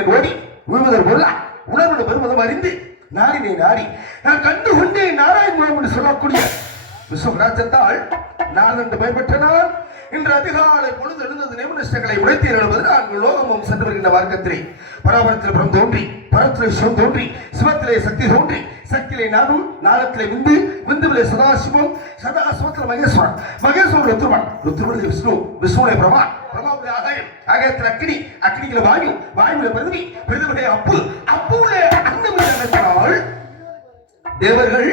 ஓடினேன் ஓடி உழுவதர் பொருளா உணர்வு பெறுவதும் அறிந்து நாடினை நாடி நான் கண்டு கொண்டேன் நாராயணன் என்று சொல்லக்கூடிய விஸ்வராஜத்தால் நான் என்று பயப்பட்ட நான் இன்று அதிகாலை பொழுது எழுந்தது நியமனிஷ்டங்களை உடைத்தீர் எழுவது நான்கு லோகமும் சென்று வருகின்ற மார்க்கத்திலே பராபரத்தில் புறம் தோன்றி பரத்திலே சிவம் தோன்றி சிவத்திலே சக்தி தோன்றி சக்தியிலே நானும் நாளத்திலே விந்து விந்துவிலே சதாசிவம் சதாசிவத்தில் மகேஸ்வரன் மகேஸ்வரன் ருத்ரவன் விஷ்ணு விஷ்ணுவிலே பிரமா பிரமாவுடைய ஆகாயம் ஆகாயத்தில் அக்னி அக்னியில வாயு வாயுவில பிரதிவி பிரதிவிலே அப்பு அப்புவிலே அன்னமில்லை நினைத்தால் தேவர்கள்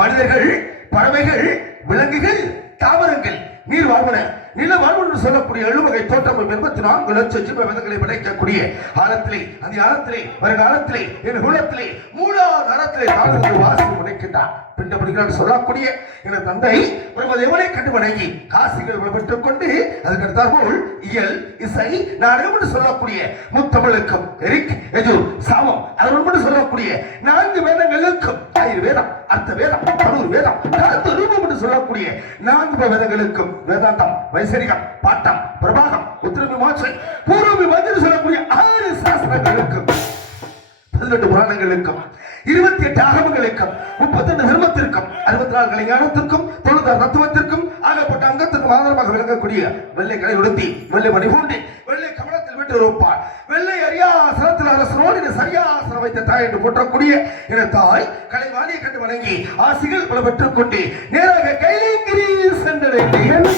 மனிதர்கள் பறவைகள் விலங்குகள் தாவரங்கள் நீர் வாழ்வன நில வாழ்வு என்று சொல்லக்கூடிய 7 வகை தோற்றம் 84 லட்சம் ஜீவ விதங்களை படைக்கக்கூடிய ஆழத்திலே அந்த ஆழத்திலே வருங்காலத்திலே என் குலத்திலே மூலாதாரத்திலே தாழ்ந்து வாசி உடைக்கின்றார் பிண்டபடிகள் சொல்லக்கூடிய என் தந்தை பிரம்மதேவனை கண்டு வணங்கி காசிகள் பெற்றுக் கொண்டு அதுக்கு அடுத்தாற்போல் இயல் இசை நாடகம் என்று சொல்லக்கூடிய முத்தமிழுக்கும் எரிக் எஜு சாமம் அதோடு சொல்லக்கூடிய 4 வேதங்களுக்கும் வேதம் அர்த்த வேதம் தனூர் வேதம் கருத்து ரூபம் என்று சொல்லக்கூடிய 4 வேதங்களுக்கும் வேதாந்தம் வைசரிகம் பாட்டம் பிரபாகம் உத்திரமீமாசை பூர்வமீமாசை சொல்லக்கூடிய 6 சாஸ்திரங்களுக்கும் 18 புராணங்களுக்கும் 28 ஆகமங்களுக்கும் 32 தர்மத்திற்கும் 64 கலைஞானத்திற்கும் 96 தத்துவத்திற்கும் ஆகப்பட்ட அங்கத்திற்கும் ஆதாரமாக விளங்கக்கூடிய வெள்ளை கடை உடுத்தி வெள்ளை மணிபூண்டி வெள்ளை கமலத்தில் விட்டு இருப்பார் வெள்ளை அரியாசனத்தில் அரசனோடு இந்த சரியாசனம் வைத்த தாய் என்று போற்றக்கூடிய என தாய் கலைவாணியை கண்டு வணங்கி ஆசிகள் பல பெற்றுக் கொண்டு நேராக கைலேங்கிரி சென்றடைந்தேன்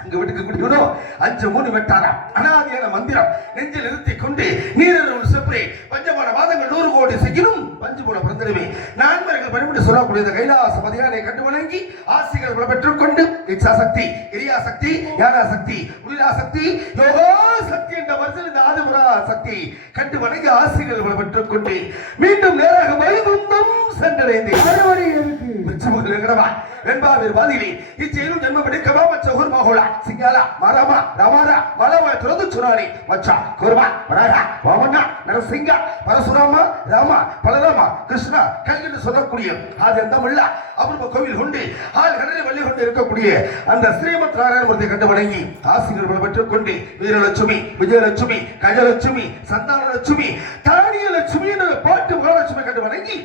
அங்கு விட்டுக்கு குடிக்கணும் 5-3 வெட்டாராம் அனாதியான மந்திரம் நெஞ்சில் நிறுத்திக் கொண்டு நீரருள் செப்பரே பஞ்சமான வாதங்கள் 100 கோடி செய்யணும் பஞ்சு போல பிறந்திருமே நான்மர்கள் பணிபுரிந்து சொல்லக்கூடிய கைலாச பதியானை கண்டு வணங்கி ஆசிகள் பெற்றுக் கொண்டு இச்சா சக்தி கிரியா சக்தி ஞான சக்தி உலா சக்தி யோகா சக்தி என்ற வரிசையில் இந்த ஆதிபுரா சக்தி கண்டு வணங்கி ஆசிகள் பெற்றுக் கொண்டு மீண்டும் நேராக வைகுந்தம் சென்றடைந்தேன் வெண்பாவிர் வாதிலே இச்செயலும் ஜென்மபடிக்கவா மச்ச ஊர்மகோளா சிங்காலா மரமா ரமாரா மலவா துறந்து சுனானி மச்சா குருமா வராகா வாமண்ணா நரசிங்கா பரசுராமா ராமா பலராமா கிருஷ்ணா கல்கண்டு சொல்லக்கூடிய அது அந்த முல்லா அபூர்வ கோவில் கொண்டு ஆள் கடலில் வள்ளி கொண்டு இருக்கக்கூடிய அந்த ஸ்ரீமத் நாராயணமூர்த்தி கண்டு வணங்கி ஆசிரியர்கள் பெற்றுக் கொண்டு வீரலட்சுமி விஜயலட்சுமி கஜலட்சுமி சந்தானலட்சுமி தானியலட்சுமி என்ற பாட்டு மகாலட்சுமி கண்டு வணங்கி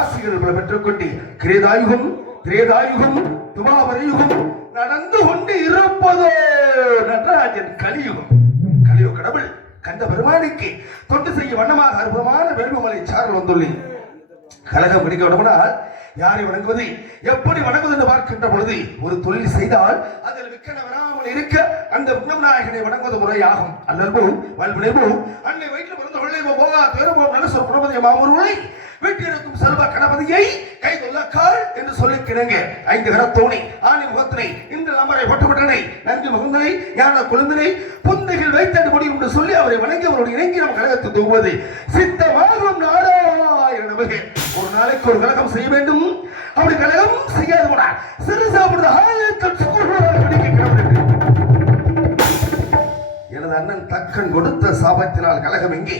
ஆசிரியர்கள் பெற்றுக் கொண்டு கிரேதாயுகம் திரேதாயுகம் துமாவரயுகம் நடந்து கொண்டு இருப்பதோ நடராஜன் கலியுகம் கலியுக கடவுள் கண்ட பெருமானிக்கு தொண்டு செய்ய வண்ணமாக அற்புதமான வேள்வமலை சாரல் வந்துள்ளேன் கலகம் பிடிக்க விடமானால் யாரை வணங்குவது எப்படி வணங்குவது என்று பார்க்கின்ற பொழுது ஒரு தொழில் செய்தால் அதில் விக்கன வராமல் இருக்க அந்த விநாயகனை வணங்குவது முறையாகும் அல்லல்போம் வல்வினைபோம் அன்னை வயிற்றில் பிறந்த கொள்ளைவோ போகா தேரபோம் நலசொ பிரபதிய மாமுருளை வீட்டிற்கும் செல்வ கணபதியை கைதொல்லக்கால் என்று சொல்லி கிணங்க 5 கரத்தோணி ஆணி முகத்தினை இந்த அமரை பட்டுப்பட்டனை நன்றி முகந்தனை ஞான குழந்தனை புந்தைகள் வைத்தது முடியும் என்று சொல்லி அவரை வணங்கி அவருடைய இணங்கி நம் கழகத்தை தூங்குவது சித்தமாகும் நாராயண நமகே ஒரு நாளைக்கு ஒரு கழகம் செய்ய வேண்டும் அப்படி கழகம் செய்யாது போனார் சிறு சாப்பிடுறது எனது அண்ணன் தக்கன் கொடுத்த சாபத்தினால் கழகம் எங்கே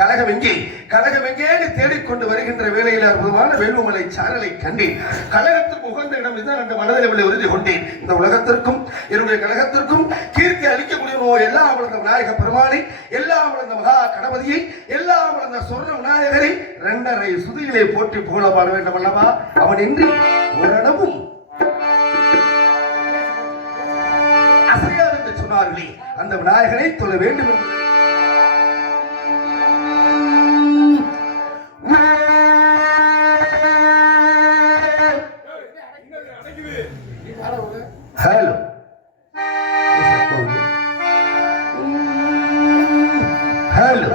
கழகம் எங்கே கழகம் எங்கேன்னு தேடிக்கொண்டு வருகின்ற வேளையில் அற்புதமான வேள்வமலை சாரலை கண்டேன் கழகத்துக்கு உகந்த இடம் இதுதான் அந்த மனதில் உறுதி கொண்டேன் இந்த உலகத்திற்கும் என்னுடைய கழகத்திற்கும் கீர்த்தி அளிக்கக்கூடிய எல்லாம் வளர்ந்த விநாயக பெருமானை எல்லாம் வளர்ந்த மகா கணபதியை எல்லாம் வளர்ந்த சொர்ண விநாயகரை 2.5 சுதிகளை போற்றி புகழ பாட வேண்டும் அல்லவா அவன் இன்றி ஓரளவும் அசையாது என்று சொன்னார்களே அந்த விநாயகரை தொழ வேண்டும் என்று Hello. Hello.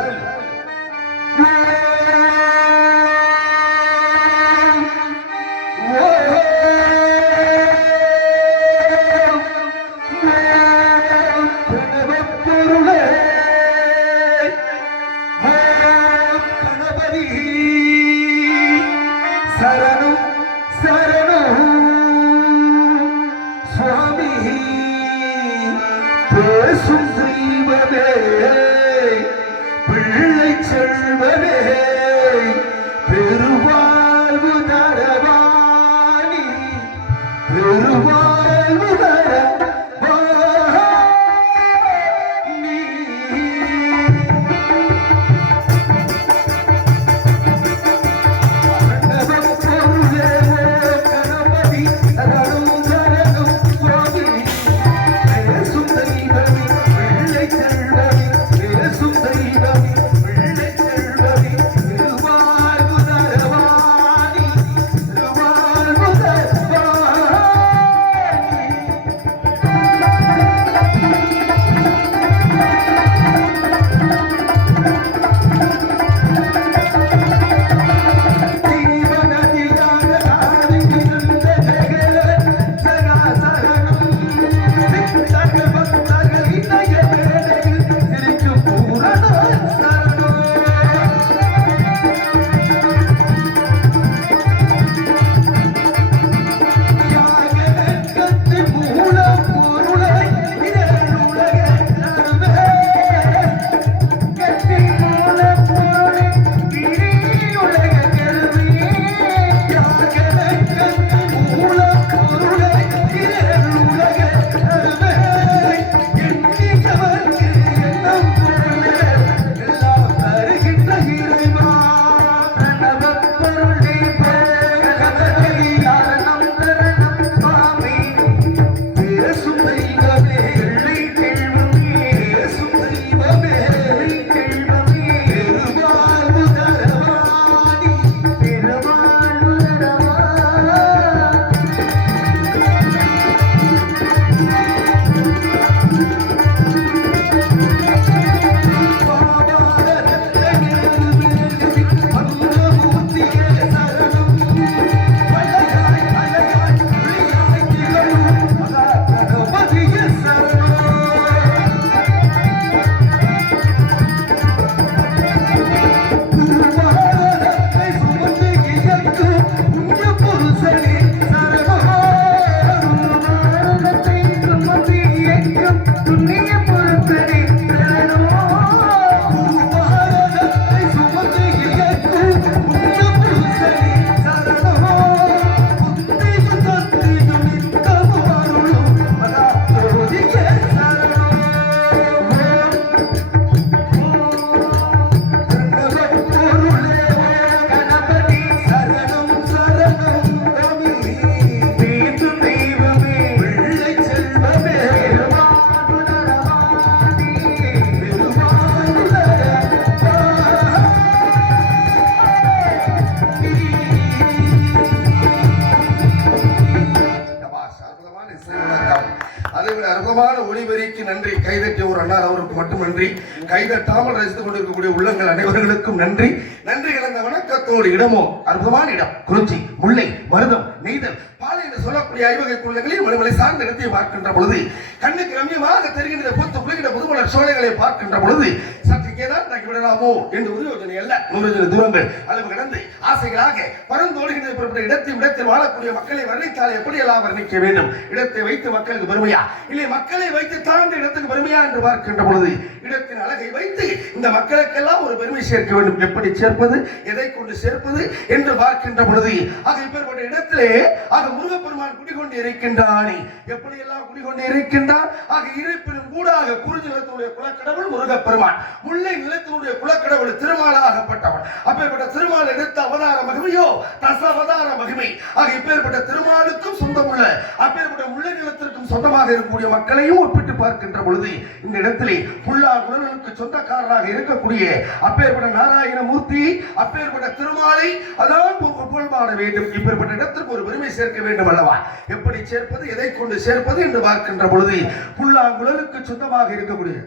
மேடைக்கு நன்றி. கைதட்டிய ஒரு அண்ணா அவருக்கு மட்டுமன்றி, கைதட்டாமல் ரசித்துக் கொண்டிருக்கக்கூடிய உள்ளங்கள் அனைவர்களுக்கும் நன்றி. நன்றி கலந்த வணக்கத்தோடு இடமோ அற்புதமான இடம். குறிச்சி, முல்லை, மருதம், நெய்தல், பாலை என்று சொல்லக்கூடிய ஐவகை குள்ளங்களில் மலைமலை சார்ந்த இடத்தை பார்க்கின்ற பொழுது கண்ணுக்கு ரம்யமாக தெரிகின்ற பூத்து குளிக்கிற புதுமலர் சோலைகளை பார்க்கின்ற பொழுது சற்று இங்கேதான் விடலாமோ என்று ஒரு யோஜனை அல்ல, 100 தூரங்கள் அளவு கடந்து ஆசைகளாக பறந்தோடுகின்ற இடத்தில் வாழக்கூடிய மக்களை வர்ணித்தால் எப்படியெல்லாம் வர்ணிக்க வேண்டும்? இடத்தை வைத்து மக்களுக்கு பெருமையா, இல்லை மக்களை வைத்து தாழ்ந்த இடத்துக்கு பெருமையா என்று பார்க்கின்ற பொழுது இடத்தின் அழகை வைத்து இந்த மக்களுக்கெல்லாம் ஒரு பெருமை சேர்க்க வேண்டும். எப்படி சேர்ப்பது, எதை கொண்டு சேர்ப்பது என்று பார்க்கின்ற பொழுது ஆக இப்பேற்பட்ட இடத்திலே ஆக முருகப்பெருமான் குடிகொண்டு இருக்கின்றானே, எப்படியெல்லாம் குடிகொண்டு இருக்கின்றான். ஆக இருப்பினும் கூடாக குறிஞ்சி நிலத்தினுடைய குலக்கடவுள் முருகப்பெருமான், முல்லை நிலத்தினுடைய குலக்கடவுள் திருமாலாகப்பட்டவன். அப்பேற்பட்ட திருமால் எடுத்த அவதார மகிமையோ தசாவதார மகிமை. ஆக இப்பேற்பட்ட திருமாலுக்கும் சொந்தமுள்ள அப்பேற்பட்ட முல்லை நிலத்திற்கும் சொந்தமாக இருக்கக்கூடிய மக்களையும் ஒப்பிட்டு பார்க்கின்ற பொழுது இந்த இடத்திலே புல்லா குணங்களுக்கு சொந்தக்காரராக இருக்கக்கூடிய அப்பேற்பட்ட நாராயணமூர்த்தி, அப்பேற்பட்ட திருமாலை அதான் புகழ்பாட வேண்டும். இப்பேற்பட்ட இடத்திற்கு ஒரு பெருமை சேர்க்க வேண்டும் அல்லவா? எப்படி சேர்ப்பது, எதை கொண்டு சேர்ப்பது என்று பார்க்கின்ற பொழுது புல்லாங்குழலுக்கு சொந்தமாக இருக்கக்கூடிய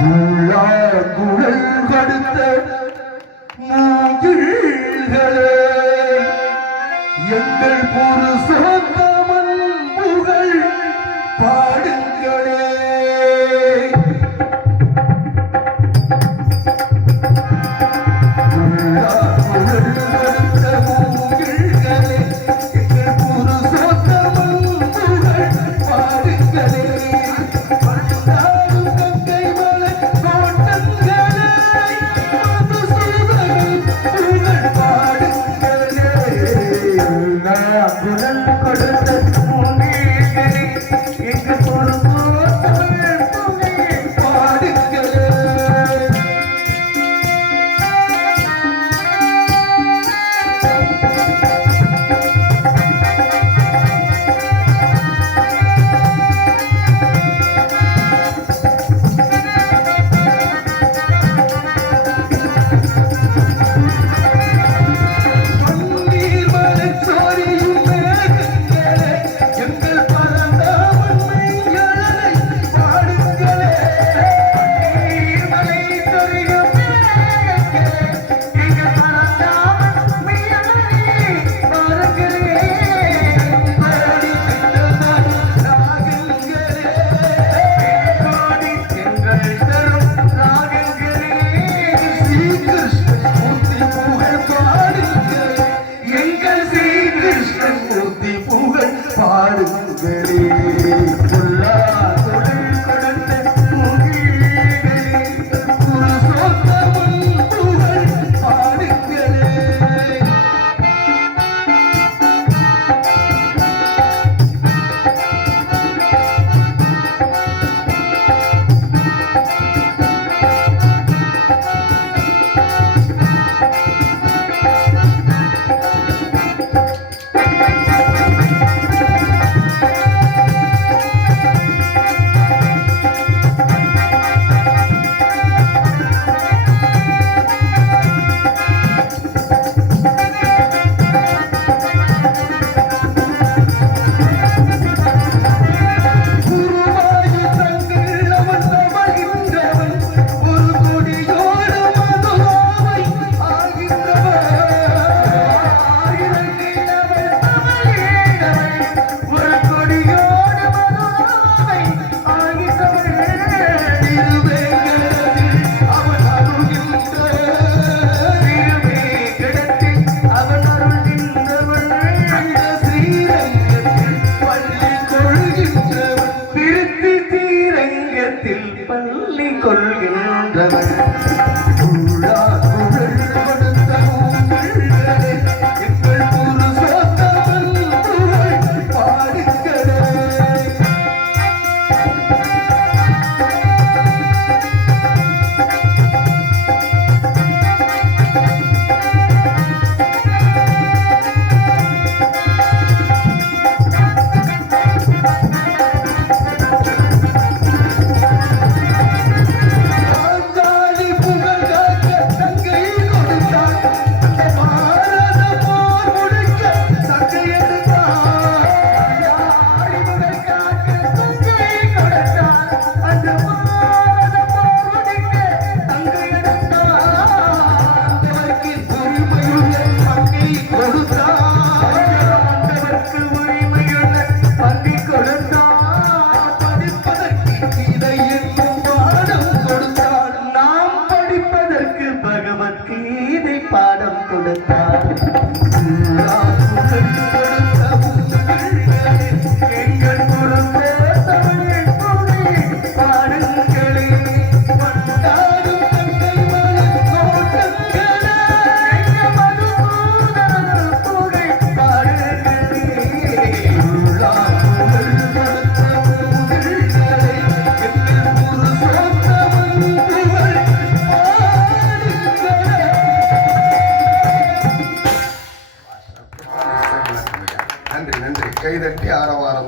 புல்லாங்குழல் கொடுத்த மூங்கில்களே, எங்கள் புருஷோத்தமன் புகழ் பாடுங்களே.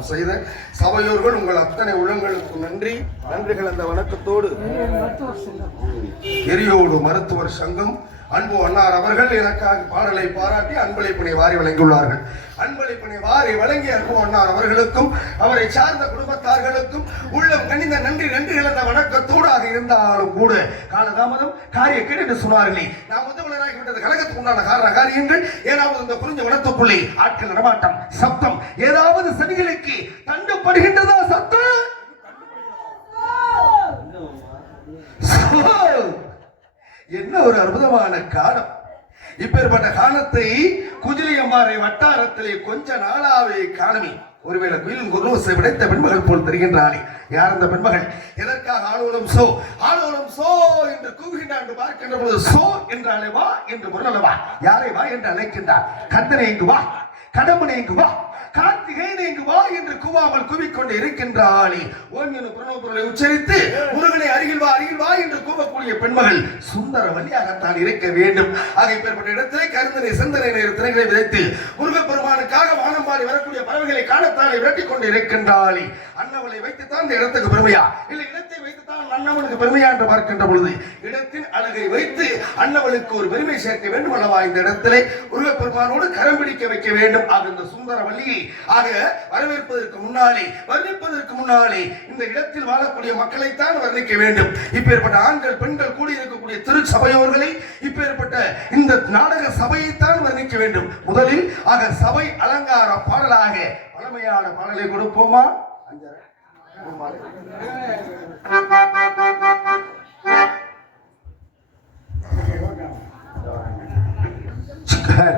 அலங்காரம் செய்த சபையோர்கள் உங்கள் அத்தனை உள்ளங்களுக்கும் நன்றி. நன்றிகள் அந்த வணக்கத்தோடு எரியோடு மருத்துவர் சங்கம் அன்பு அன்னார் அவர்கள் எனக்காக பாடலை பாராட்டி அன்பளிப்பினை வாரி வழங்கியுள்ளார்கள். அன்பளிப்பினை வாரி வழங்கிய அன்பு அன்னார் அவர்களுக்கும் அவரை சார்ந்த குடும்பத்தார்களுக்கும் உள்ளம் கனிந்த நன்றிகள் அந்த வணக்கத்தோடாக இருந்தாலும் கூட காலதாமதம் காரிய கேட்டு சொன்னார்களே, நாம் முதல்வராகி விட்டது கழகத்துக்கு உண்டான காரியங்கள் ஏதாவது இந்த குறிஞ்ச வனத்துக்குள்ளே ஆட்கள் நடமாட்டம் சப்தம் ஏதாவது சனிகளுக்கு தண்டுப்படுகின்றதா சத்தம்? என்ன ஒரு அற்புதமான காலம்! இப்பேற்பட்ட காலத்தை குஜிலியம்மாறை வட்டாரத்திலே கொஞ்ச நாளாவே காணமே. ஒருவேளை குயிலும் குருவசை விடைத்த பெண்மகள் போல் தெரிகின்றாளே, யார் அந்த பெண்மகள்? எதற்காக ஆளோலம் சோ என்று கூவுகின்றான் என்று பார்க்கின்ற பொழுது சோ என்றாலே வா என்று முரளவா, யாரை வா என்று அழைக்கின்றார். கந்தனை இங்கு வா, கடம்பனை இங்கு வா, கார்த்திகேயனை இங்கு வா என்று கூவாமல் கூவிக்கொண்டு இருக்கின்றாளே, ஓம் எனும் பிரணவ உச்சரித்து முருகனை அருகில் வா என்று கூவக்கூடிய பெண்மகள் சுந்தர வழியாகத்தான் இருக்க வேண்டும். ஆக இப்பேற்பட்ட இடத்திலே கருந்தனை சிந்தனை திரைகளை விதைத்து முருகப்பெருமானுக்காக வானம் பாடி வரக்கூடிய பறவைகளை காணத்தாலே விரட்டிக் கொண்டு இருக்கின்றாளே, அன்னவளை வைத்துத்தான் இந்த இடத்துக்கு பெருமையா, இல்லை இடத்தை வைத்துத்தான் அன்னவனுக்கு பெருமையா என்று பார்க்கின்ற பொழுது இடத்தின் அழகை வைத்து அன்னவளுக்கு ஒரு பெருமை சேர்க்க வேண்டும் அல்லவா? இந்த இடத்திலே முருகப்பெருமானோடு கரம் பிடிக்க வைக்க வேண்டும். ஆக இந்த சுந்தர வள்ளியை ஆக வரவேற்பதற்கு முன்னாலே வர்ணிப்பதற்கு முன்னாலே இந்த இடத்தில் வாழக்கூடிய மக்களைத்தான் வர்ணிக்க வேண்டும். இப்பேற்பட்ட ஆண்கள் பெண்கள் கூடி இருக்கக்கூடிய திருச்சபையோர்களை இப்பேற்பட்ட இந்த நாடக சபையைத்தான் வர்ணிக்க வேண்டும். முதலில் ஆக சபை அலங்கார பாடலாக பழமையான பாடலை கொடுப்போமா? Thank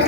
you.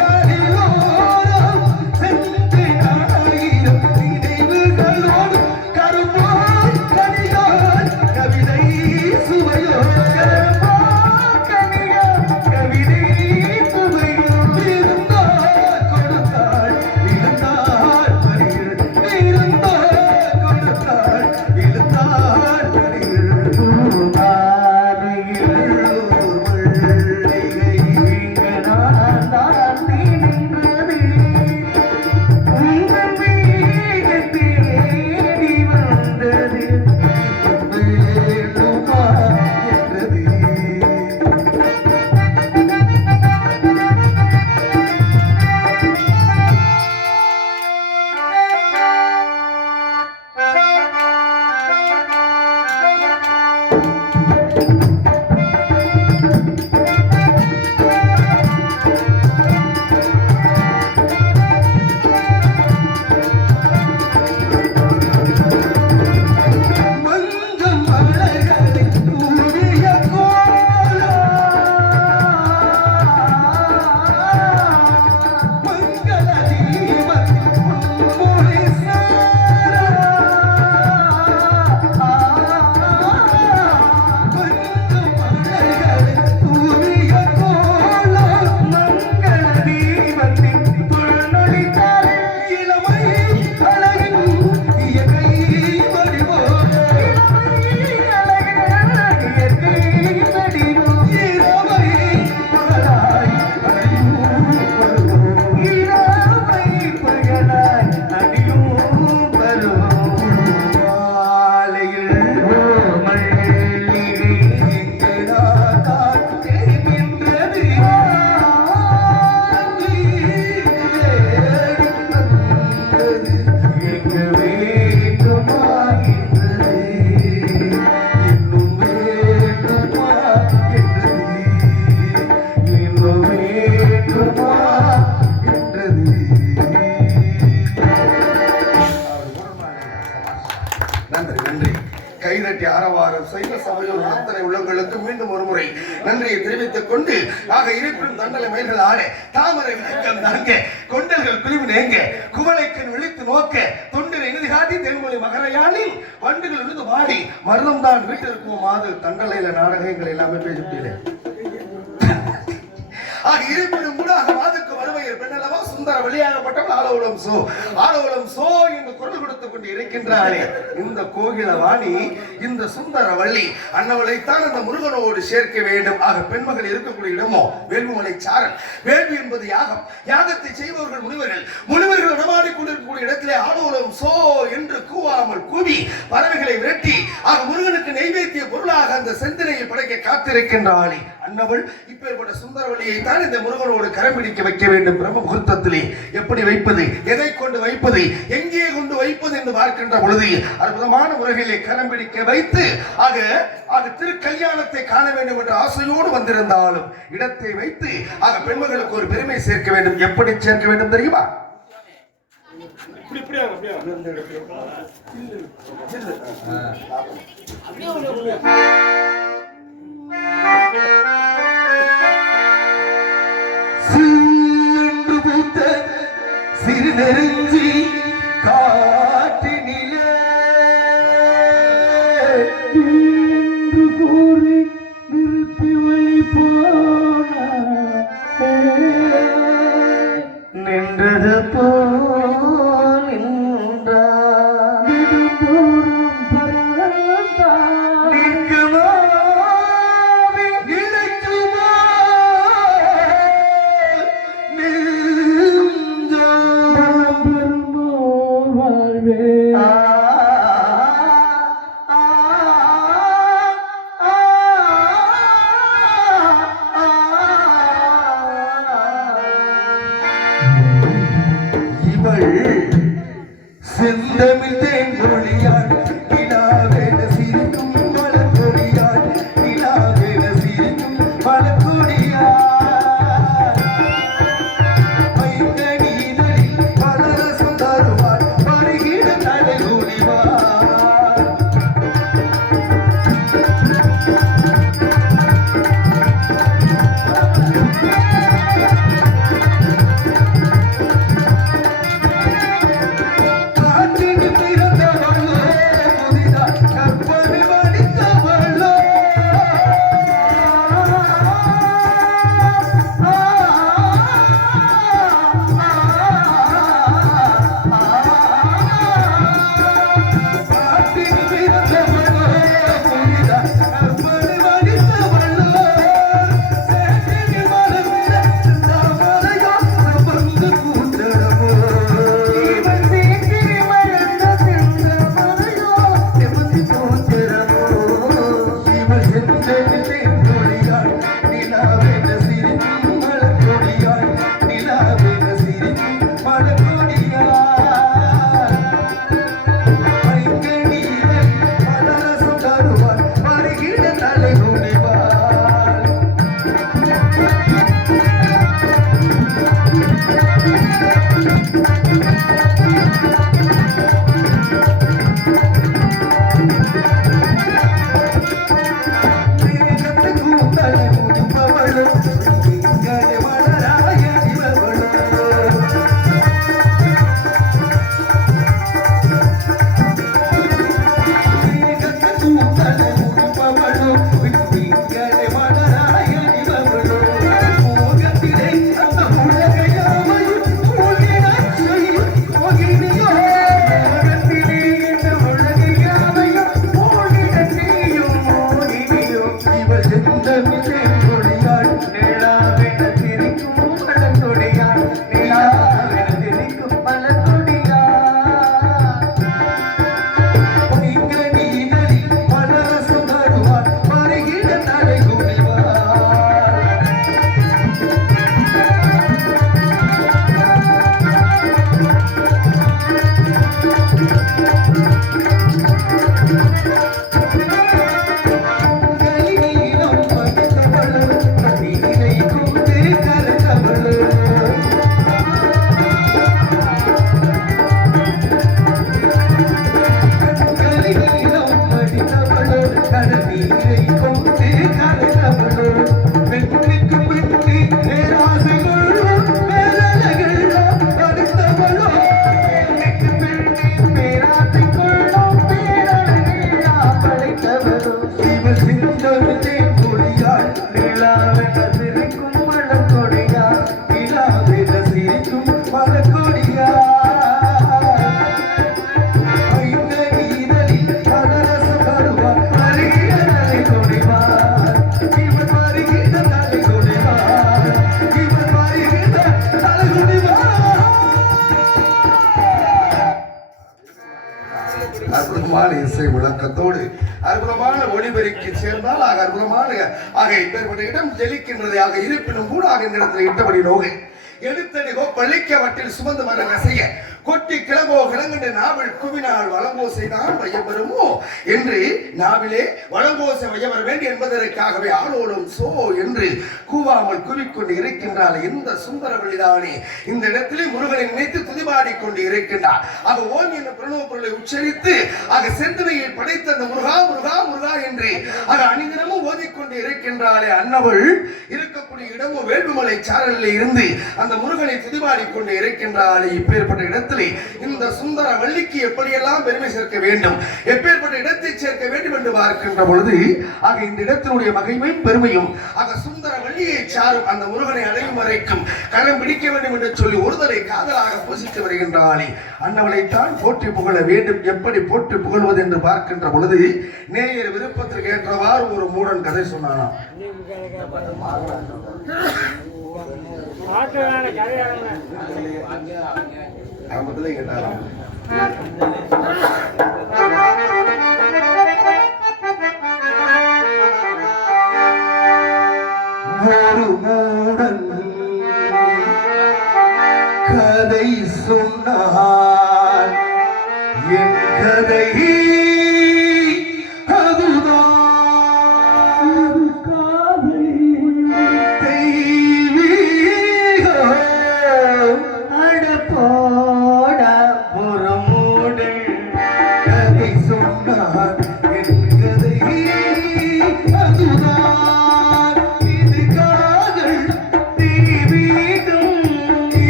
அவர்களுக்கு மீண்டும் ஒரு முறை நன்றியை தெரிவித்துக் கொண்டு ஆக இருப்பினும் தண்டலை மயில்கள் ஆட தாமரை விளக்கம் தாங்க கொண்டல்கள் குழுவின் எங்க குவளைக்கன் விழித்து நோக்க தொண்டினை நிதி காட்டி தென்மொழி மகரையாளில் வண்டுகள் விழுந்து வாடி மருதம் தான் வீட்டிற்கும் மாது தண்டலையில நாடகங்கள் எல்லாமே பேசிட்டேன் இருப்பினும் மூடாக மாதுக்கு வறுமையர் பெண்ணல்லவா சுந்தர வெளியாகப்பட்டவள் ஆலோலம் சோ என்று குரல் கொடுத்துக் கொண்டு இருக்கின்றாளே இந்த கோகில வாணி இந்த சுந்தர வள்ளி அன்னவளைத்தான் அந்த முருகனோடு சேர்க்க வேண்டும் ஆக பெண்மகள் இருக்கக்கூடிய இடமோ வேள்விமலை சாரல் வேள்வி என்பது யாகம் யாகத்தை செய்பவர்கள் முனிவர்கள் நடமாடி கொண்டிருக்கக்கூடிய இடத்திலே ஆலோலம் சோ என்று கூவாமல் கூவி பறவைகளை விரட்டி ஆக முருகனுக்கு நெய்வேத்திய பொருளாக அந்த செந்தினையை படைக்க காத்திருக்கின்றாளே அன்னவள் இப்பேற்பட்ட சுந்தரவள்ளியை தான் இந்த முருகனோடு கரம் பிடிக்க வைக்க வேண்டும் பிரம்ம முகூர்த்தத்திலே எப்படி வைப்பது எதை கொண்டு வைப்பது எங்கே கொண்டு வைப்பது என்று பார்க்கின்ற பொழுது அற்புதமான முறையிலே கரம் பிடிக்க வைத்து ஆக திருக்கல்யாணத்தை காண வேண்டும் என்ற ஆசையோடு வந்திருந்தாலும் இடத்தை வைத்து ஆக பெண்மகளுக்கு ஒரு பெருமை சேர்க்க வேண்டும் எப்படி சேர்க்க வேண்டும் தெரியுமா சிறு நெருஞ்சி காற்றினிலே என்று கூறி நிறுத்தி வைப்போன நின்றது போல் நின்றார் செந்தமிழ் தேங்கொழியாள் நிலாவென சிரிக்கும் மலர்கொடியாள் நிலாவென சிரிக்கும் மலர்கொடியாள் பைங்கனியில் பலரசம் தருவாள் வருகிற தலைகுனிவாள் ஊடாக அற்புதமான ஆக இப்பேற்பட்ட இடம் ஜெலிக்கின்றது ஆக இருப்பினும் ஊடாக இந்த இடத்துல இட்டபடி நோகை எடுத்தடிகோ பள்ளிக்க வட்டில் சுமந்து மர கசைய கொட்டி கிளம்போ கிளங்கண்டு நாவில் குவினால் வளங்கோசை தான் வையப்பெறுமோ என்று நாவிலே வளங்கோசை வையவர வேண்டும் என்பதற்காகவே ஆளோடும் சோ என்று கூவாமல் குவிக்கொண்டு இருக்கின்றாள் இந்த சுந்தரவள்ளிதானே இந்த இடத்திலே முருகனை நினைத்து துதிபாடி கொண்டு இருக்கின்றார் ஆக ஓம் என்ற பிரணவ பொருளை உச்சரித்து ஆக செந்தனையை படைத்த அந்த முருகா முருகா முருகா என்று ஆக அணிதினமும் ஓதிக்கொண்டு இருக்கின்றாளே அன்னவள் இருக்கக்கூடிய இடமும் வேள்விமலை சாரலில் இருந்து அந்த முருகனை துதிபாடி கொண்டு இருக்கின்றாளே இப்பேற்பட்ட இடத்தில் இந்த சுந்தர வள்ளிக்கு எப்படியெல்லாம் பெருமை சேர்க்க வேண்டும் எப்பேற்பட்ட இடத்தை சேர்க்க வேண்டும் என்று பார்க்கின்ற பொழுது ஆக இந்த இடத்தினுடைய மகிமையும் பெருமையும் ஆக சுந்தர வள்ளியை சாரும் அந்த முருகனை அடையும் வரைக்கும் கரம் பிடிக்க வேண்டும் என்று சொல்லி ஒருதலை காதலாக பூசித்து வருகின்றாளே அன்னவளைத்தான் போற்றி புகழ வேண்டும் எப்படி போற்றி புகழ்வது என்று பார்க்கின்ற பொழுது நேயர் விருப்பத்திற்கு ஏற்றவாறு ஒரு மூடன் கதை சொன்னானாம் ஆரம்பத்திலே கேட்டாராம் ஒரு மூடன் கதை சொன்னார் என் கதை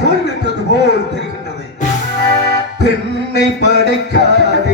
தோல்விட்டது போல் தெரிகின்றது பெண்ணை படைக்காத